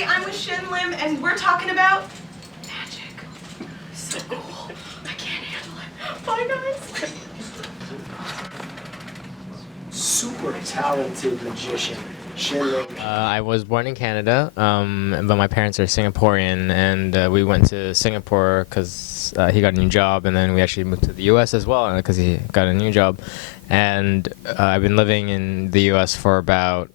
everybody. I'm with Shin Lim, and we're talking about magic. So cool. I can't handle it. Bye, guys. Super talented magician, Shin Lim. I was born in Canada, but my parents are Singaporean, and we went to Singapore because he got a new job, and then we actually moved to the U.S. as well because he got a new job. And I've been living in the U.S. for about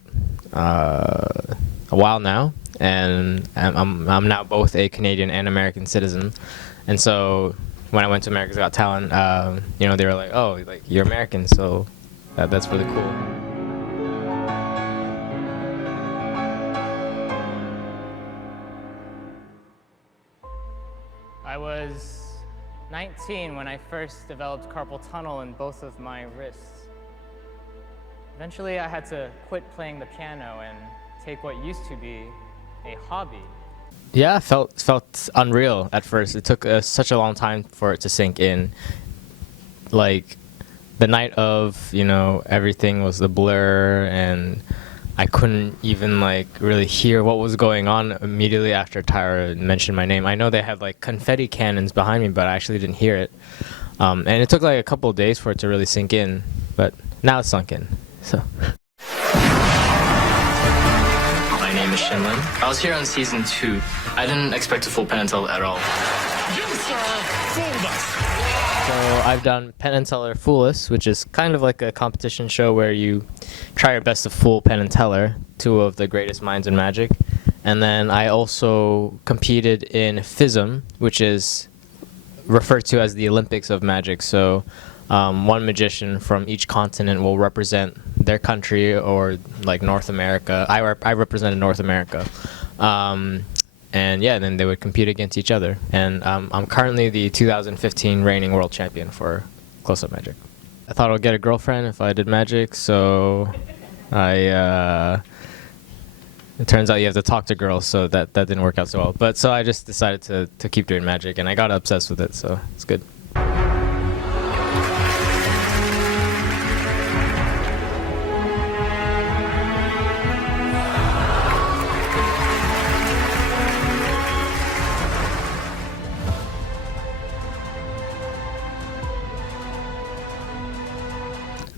a while now, and I'm now both a Canadian and American citizen. And so when I went to America's Got Talent, you know, they were like, "Oh, like you're American, so that's really cool." I was 19 when I first developed carpal tunnel in both of my wrists. Eventually, I had to quit playing the piano and take what used to be a hobby. Yeah, felt unreal at first. It took such a long time for it to sink in. Like the night of, you know, everything was a blur, and I couldn't even like really hear what was going on immediately after Tyra mentioned my name. I know they had like confetti cannons behind me, but I actually didn't hear it. And it took like a couple of days for it to really sink in, but now it's sunk in. So. My name is Shin Lim. I was here on season 2. I didn't expect to fool Penn and Teller at all. You, sir, fooled us. So I've done Penn and Teller Fool Us, which is kind of like a competition show where you try your best to fool Penn and Teller, two of the greatest minds in magic. And then I also competed in FISM, which is referred to as the Olympics of Magic. So one magician from each continent will represent their country or like North America. I represented North America. And yeah, then they would compete against each other. And I'm currently the 2015 reigning world champion for close-up magic. I thought I'd get a girlfriend if I did magic, so it turns out you have to talk to girls, so that didn't work out so well. But so I just decided to keep doing magic, and I got obsessed with it, so it's good.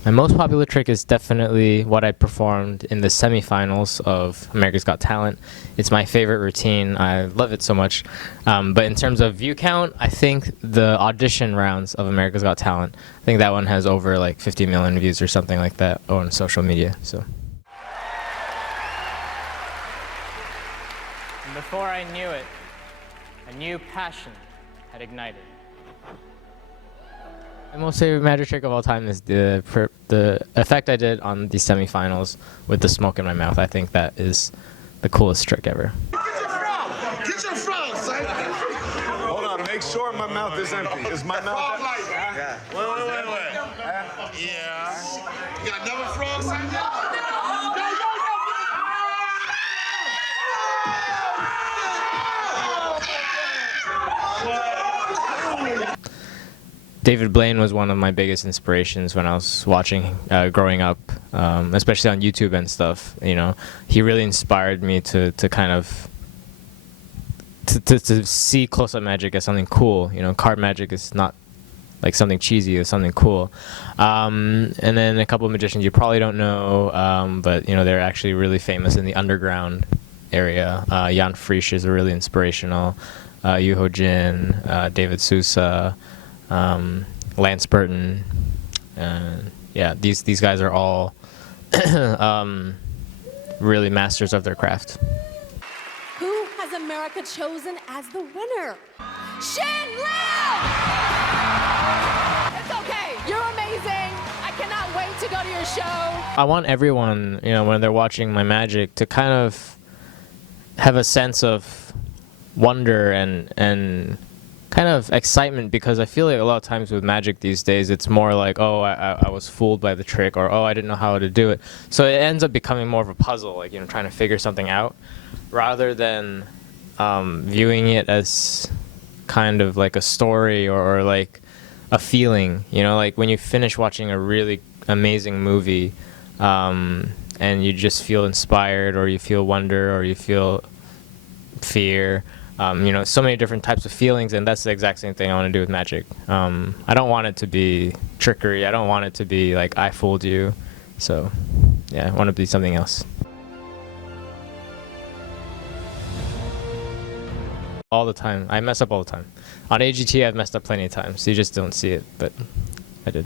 My most popular trick is definitely what I performed in the semifinals of America's Got Talent. It's my favorite routine. I love it so much. But in terms of view count, I think the audition rounds of America's Got Talent, I think that one has over like 50 million views or something like that on social media. So. And before I knew it, a new passion had ignited. My most favorite magic trick of all time is the effect I did on the semifinals with the smoke in my mouth. I think that is the coolest trick ever. Get your frog, son. Hold on, make sure my mouth is empty. Is my mouth empty? Yeah. Wait. Yeah. You got another frog, son? David Blaine was one of my biggest inspirations when I was watching growing up, especially on YouTube and stuff. You know, he really inspired me to kind of to see close-up magic as something cool. You know, card magic is not like something cheesy; it's something cool. And then a couple of magicians you probably don't know, but you know they're actually really famous in the underground area. Jan Frisch is really inspirational. Yu Ho Jin, David Sousa. Lance Burton, yeah, these guys are all really masters of their craft. Who has America chosen as the winner? Shin Lim! It's okay, you're amazing. I cannot wait to go to your show. I want everyone, you know, when they're watching my magic to kind of have a sense of wonder and kind of excitement, because I feel like a lot of times with magic these days it's more like, oh, I was fooled by the trick, or oh, I didn't know how to do it. So it ends up becoming more of a puzzle, like, you know, trying to figure something out rather than viewing it as kind of like a story or like a feeling. You know, like when you finish watching a really amazing movie and you just feel inspired, or you feel wonder, or you feel fear, so many different types of feelings, and that's the exact same thing I want to do with magic. I don't want it to be trickery. I don't want it to be like I fooled you. So, yeah, I want it to be something else. All the time. I mess up all the time. On AGT, I've messed up plenty of times. You just don't see it, but I did.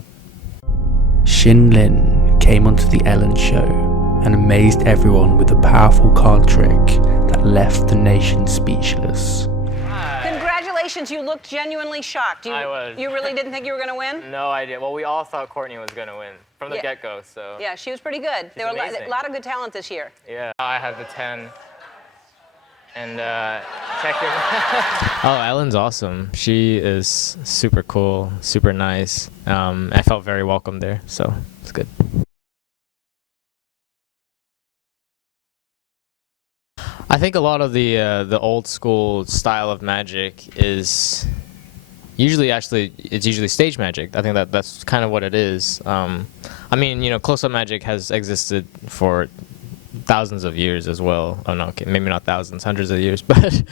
Shin Lim came onto the Ellen Show and amazed everyone with a powerful card trick that left the nation speechless. Congratulations, you looked genuinely shocked. I was. You really didn't think you were going to win? No idea. Well, we all thought Courtney was going to win from the Yeah. get-go, so. Yeah, she was pretty good. There were amazing. a lot of good talent this year. Yeah, I have the 10. And check your... Oh, Ellen's awesome. She is super cool, super nice. I felt very welcome there, so it's good. I think a lot of the old school style of magic is usually stage magic. I think that's kind of what it is. I mean, close-up magic has existed for thousands of years as well. Oh no, okay, maybe not thousands, hundreds of years, but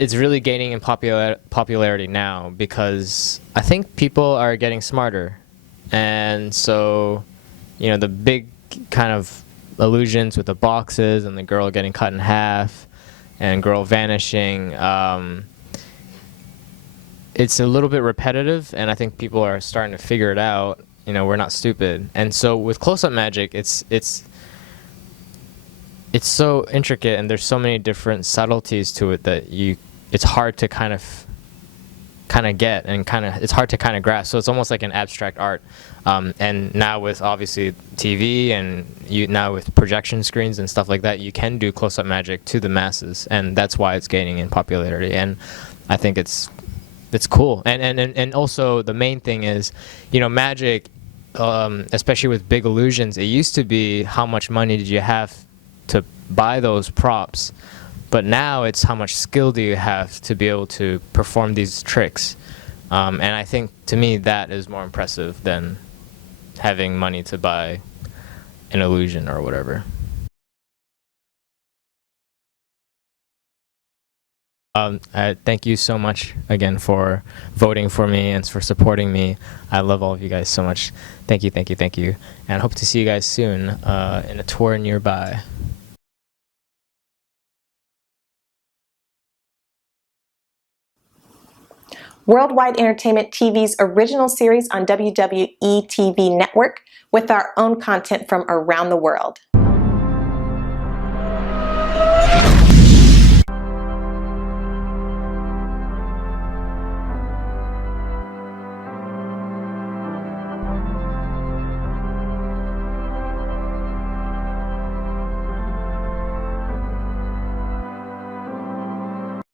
it's really gaining in popularity now because I think people are getting smarter, and so the big kind of illusions with the boxes and the girl getting cut in half and girl vanishing, it's a little bit repetitive, and I think people are starting to figure it out. We're not stupid. And so with close-up magic, it's so intricate, and there's so many different subtleties to it that it's hard to kind of get, and it's hard to kind of grasp. So it's almost like an abstract art. And now with obviously TV and now with projection screens and stuff like that, you can do close-up magic to the masses, and that's why it's gaining in popularity. And I think it's cool. And also the main thing is, magic, especially with big illusions, it used to be how much money did you have to buy those props, but now it's how much skill do you have to be able to perform these tricks. And I think, to me, that is more impressive than having money to buy an illusion or whatever. Thank you so much again for voting for me and for supporting me. I love all of you guys so much. Thank you, thank you, thank you. And hope to see you guys soon in a tour nearby. Worldwide Entertainment TV's original series on WWETV Network with our own content from around the world.